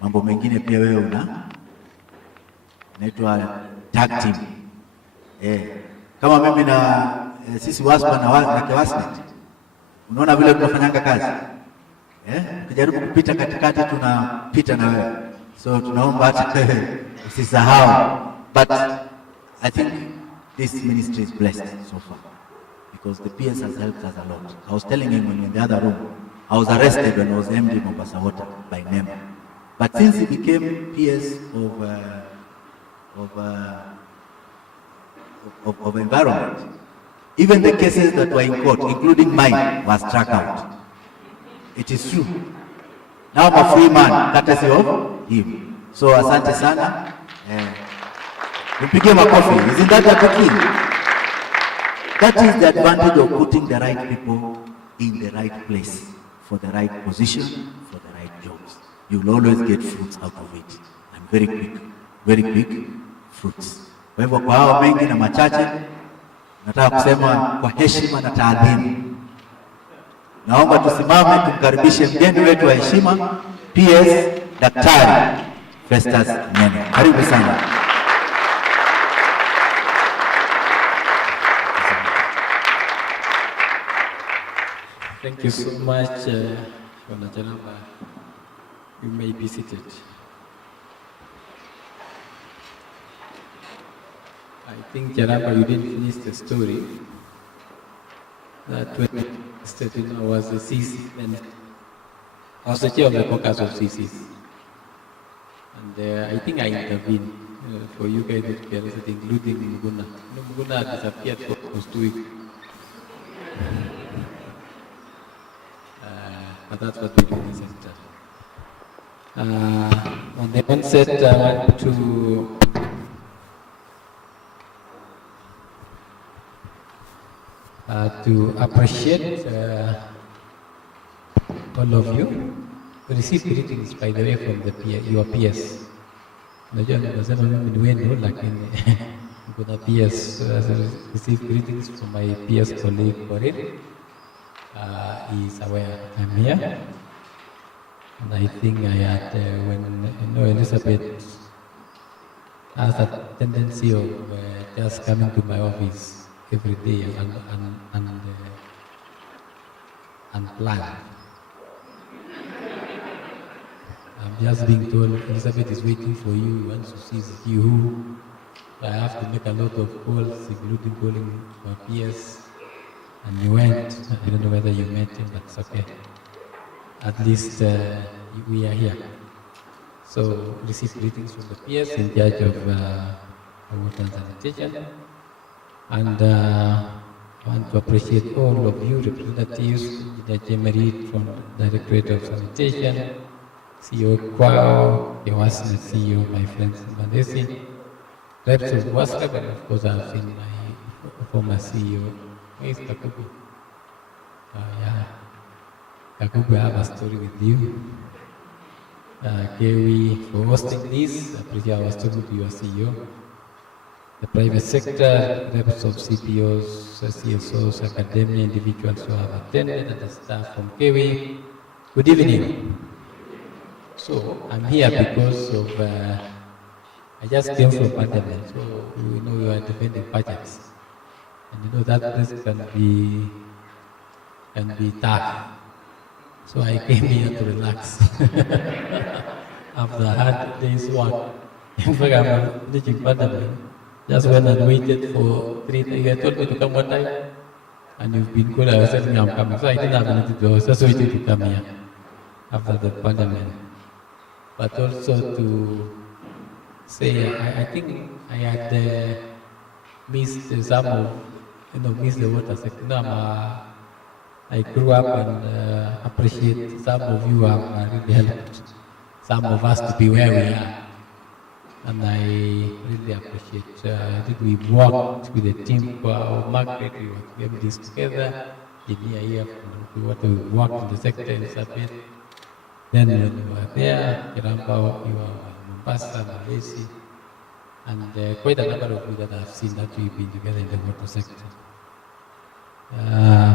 mambo mengine pia wewe unaitwa tag team. Kama mimi na sisi WASPA na KEWASNET, unaona vile tunafanyanga kazi. Ukijaribu kupita katikati tunapita na wewe. So tunaomba hata usisahau. But I think this ministry is blessed so far because the PS has helped us a lot. I was telling him when in the other room, I was arrested when I was MD Mombasa Water by name. But since he became PS of environment, even the cases that were in court, including mine, was struck out. It is true. Now I'm a free man, courtesy of him. So asante sana. Mpige makofi. Isn't that a good thing? That is the advantage of putting the right people in the right place, for the right position, for the right jobs. You will always get fruits out of it. And very quick fruits. Kwa hivyo kwa hao mengi na machache, nataka kusema kwa heshima na taadhimu, naomba tusimame tumkaribishe mgeni wetu wa heshima, PS Daktari Festus Nene. Karibu sana. Thank you so much, Bwana Jaramba. You may be seated. I think, Jaramba, you didn't finish the story. That when I was the CC, and I was the chair of the caucus of CCs. And I think I intervened for you guys to be arrested, including Muguna. Muguna disappeared for almost 2 weeks. But that's what we do in the center. On the onset, I want to appreciate all of you. Receive greetings, by the way, from your peers. Receive greetings from my peers colleague Corinne. Is aware I'm here. And I think I had, when Elizabeth has a tendency of just coming to my office every day and plan. I'm just being told Elizabeth is waiting for you, wants to see you. I have to make a lot of calls, including calling my peers. And you went. I don't know whether you met him, but it's okay. At least we are here. So receive greetings from the peers in charge of water and sanitation. And I want to appreciate all of you representatives, Jaji Marie from the Directorate of Sanitation, CEO Kwao, KEWASNET CEO, my friends in Bandesi, reps of WASCAP, and of course I've seen my former CEO. Where is Kakubu? Yeah. Kakubu, I have a story with you. Kewi, for hosting this, I appreciate I was talking to your CEO. The private sector, reps of CPOs, CSOs, academia, individuals who have attended, and the staff from Kewi. Good evening. So, I'm here because of, I just came from Parliament, so you know you are defending budgets. And you know that this can be tough. So I came here to relax after a hard day's work. In fact, I'm reaching Parliament. Just when I waited for 3 days, you told me to come one time, and you've been cool. I was telling you I'm coming, so I didn't have anything to do. I was just waiting to come here after the Parliament. But also to say, I think I had missed some of, miss the water sector. I grew up and appreciate some of you have really helped some of us to be where we are. And I really appreciate we worked with the team for our market, we worked with this together, in here, we worked in the sector in Sabet. Then when you were there, Jaramba, you were Mombasa, Malaysia, and quite a number of you that I've seen that we've been together in the water sector.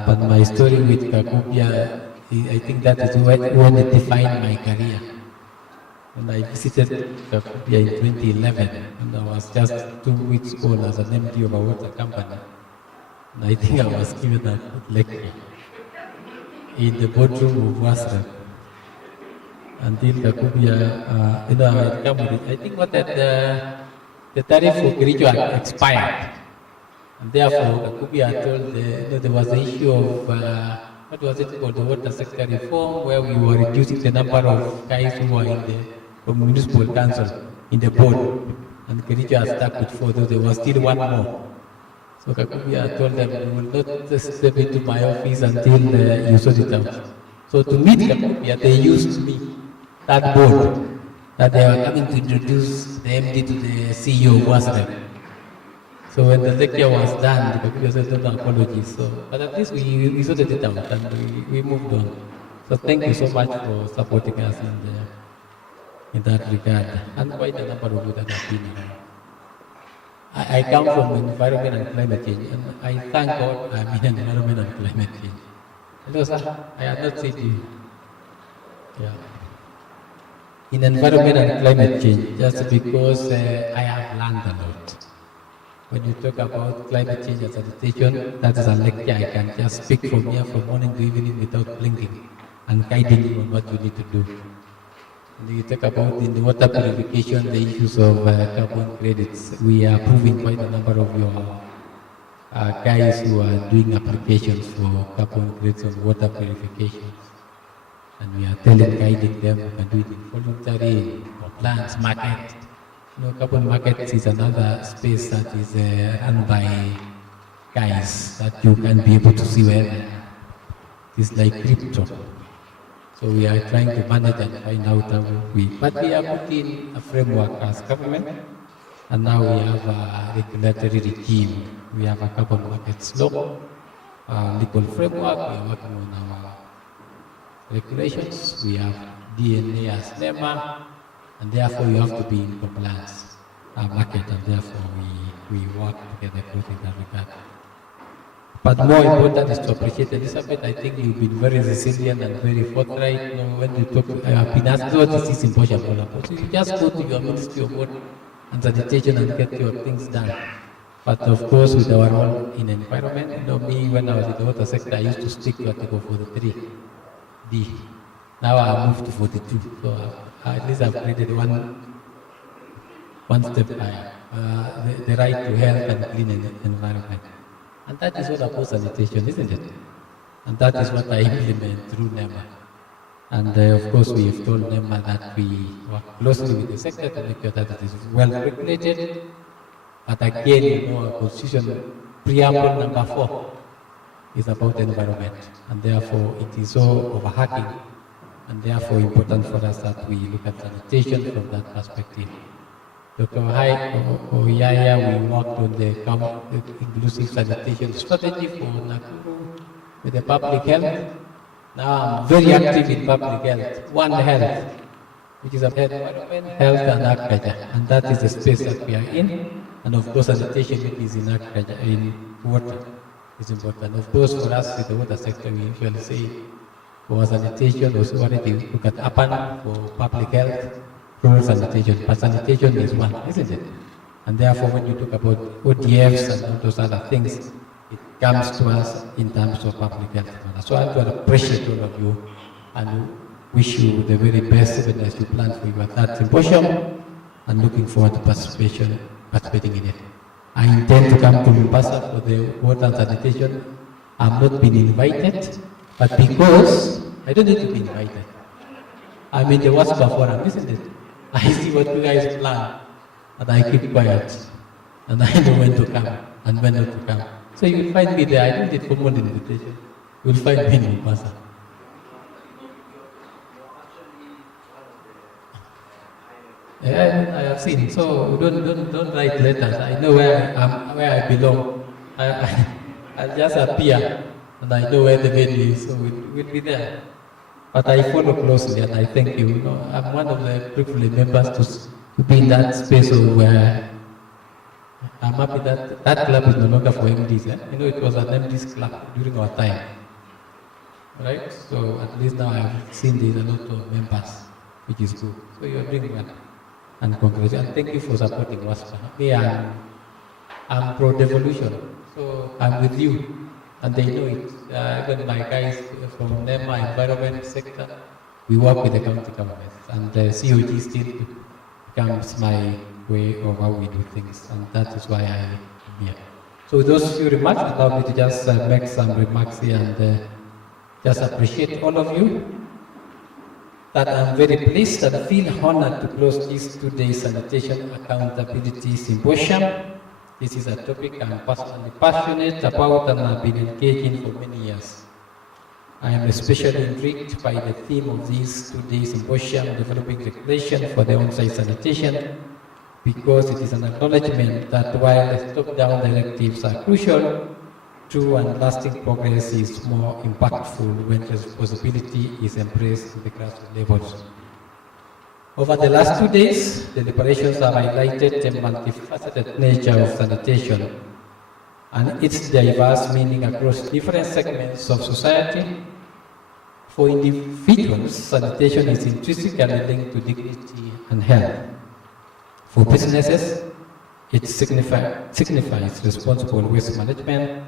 But my story with Kakubia, I think that is when it defined my career. And I visited Kakubia in 2011, and I was just 2 weeks old as an MD of a water company. And I think I was given a good lecture in the boardroom of WASRA until Kakubia, I come with it. I think what that the tariff for Kericho had expired. And therefore, Kakubia told there was the issue of, what was it called, the water sector reform, where we were reducing the number of guys who were in the municipal council in the board. And Kericho had stuck with 4, though there was still 1 more. So Kakubia told them, you will not step into my office until you sort it out. So to meet Kakubia, they used me, that board, that they were coming to introduce the MD to the CEO of WASREP. So when the lecture was done, the Kakubia said, no apologies. So, but at least we sorted it out and we moved on. So thank you so much for supporting us in that regard. And quite a number of you that have been around. I come from environment and climate change, and I thank God I'm in environment and climate change. Hello, sir. I have not seen you. Yeah. In environment and climate change, just because I have learned a lot. When you talk about climate change and sanitation, that is a lecture I can just speak from here from morning to evening without blinking and guiding you on what you need to do. And you talk about in the water purification, the issues of carbon credits. We are approving quite a number of your guys who are doing applications for carbon credits on water purification. And we are guiding them, we can do it in voluntary or plants, market. Carbon market is another space that is run by guys that you can be able to see where it's like crypto. So we are trying to manage and find out how but we are putting a framework as government, and now we have a regulatory regime. We have a carbon market law, legal framework, we are working on our regulations, we have DNA as NEMA, and therefore you have to be in compliance market, and therefore we work together both in that regard. But more important is to appreciate Elizabeth. I think you've been very resilient and very forthright. When you talk, I have been asked what is this Symposium all about. So you just go to your Ministry of Water and Sanitation and get your things done. But of course, with our role in environment, me, when I was in the water sector, I used to stick to Article 43D. Now I moved to 42. So at least I've created one step higher. The right to health and clean environment. And that is all about sanitation, isn't it? And that is what I implement through NEMA. And of course, we have told NEMA that we work closely with the sector to make sure that it is well regulated. But again, our Constitution preamble number 4 is about the environment. And therefore, it is so overhacking. And therefore, important for us that we look at sanitation from that perspective. Dr. Oyaya, we worked on the inclusive sanitation strategy for Nakuru with the public health. Now I'm very active in public health. One Health, which is about environment, health, and agriculture. And that is the space that we are in. And of course, sanitation is in agriculture, in water. It's important. Of course, for us with the water sector, we usually say for sanitation, also already look at urban for public health. Sanitation, but sanitation is one, isn't it? And therefore, when you talk about ODFs and all those other things, it comes to us in terms of public health. So I want to appreciate all of you and wish you the very best even as you plan for your third symposium, and looking forward to participating in it. I intend to come to Mombasa for the water and sanitation. I've not been invited, but because I don't need to be invited. I'm in the WASPA forum, isn't it? I see what you guys plan, and I keep quiet, and I know when to come and when not to come. So you will find me there. I don't need formal invitation. You will find me in Mombasa. I have seen. So don't write letters. I know where I belong. I'll just appear, and I know where the venue is. So we'll be there. But I follow closely, and I thank you. I'm one of the privileged members to be in that space where I'm happy that that club is no longer for MDs. It was an MDs club during our time. Right? So at least now I've seen there's a lot of members. which is good. So you're doing well. And congratulations. And thank you for supporting WASPA. I'm pro-devolution, so I'm with you. And they know it. Even my guys from NEMA environment sector, we work with the county governments. And the COG still becomes my way of how we do things. And that is why I'm here. So with those few remarks, allow me to just make some remarks here and just appreciate all of you. That I'm very pleased and feel honored to close this 2-day Sanitation Accountability Symposium. This is a topic I'm personally passionate about and I've been engaging for many years. I am especially intrigued by the theme of this 2-day symposium, developing regulation for the on-site sanitation, because it is an acknowledgement that while top-down directives are crucial, true and lasting progress is more impactful when responsibility is embraced at the grassroots levels. Over the last 2 days, the deliberations have highlighted the multifaceted nature of sanitation and its diverse meaning across different segments of society. For individuals, sanitation is intrinsically linked to dignity and health. For businesses, it signifies responsible waste management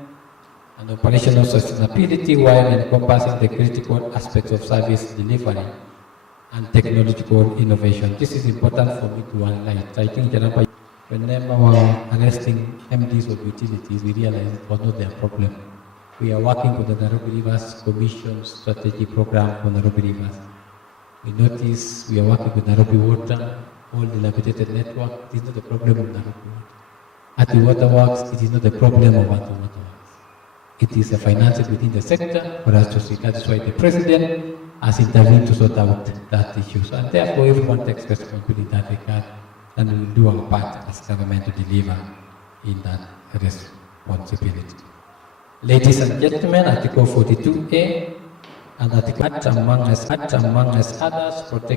and operational sustainability while encompassing the critical aspects of service delivery and technological innovation. This is important for me to highlight. I think whenever we were arresting MDs of utilities, we realized it was not their problem. We are working with the Nairobi Rivers Commission strategy program for Nairobi Rivers. We notice we are working with Nairobi Water, all the dilapidated network. It is not the problem of Nairobi Water. At the waterworks, it is not the problem of at the waterworks. It is a financing within the sector for us to see. That's why the president has intervened to sort out that issue. And therefore, everyone takes responsibility in that regard, and we will do our part as government to deliver in that responsibility. Ladies and gentlemen, Article 42A and Article among us others, protection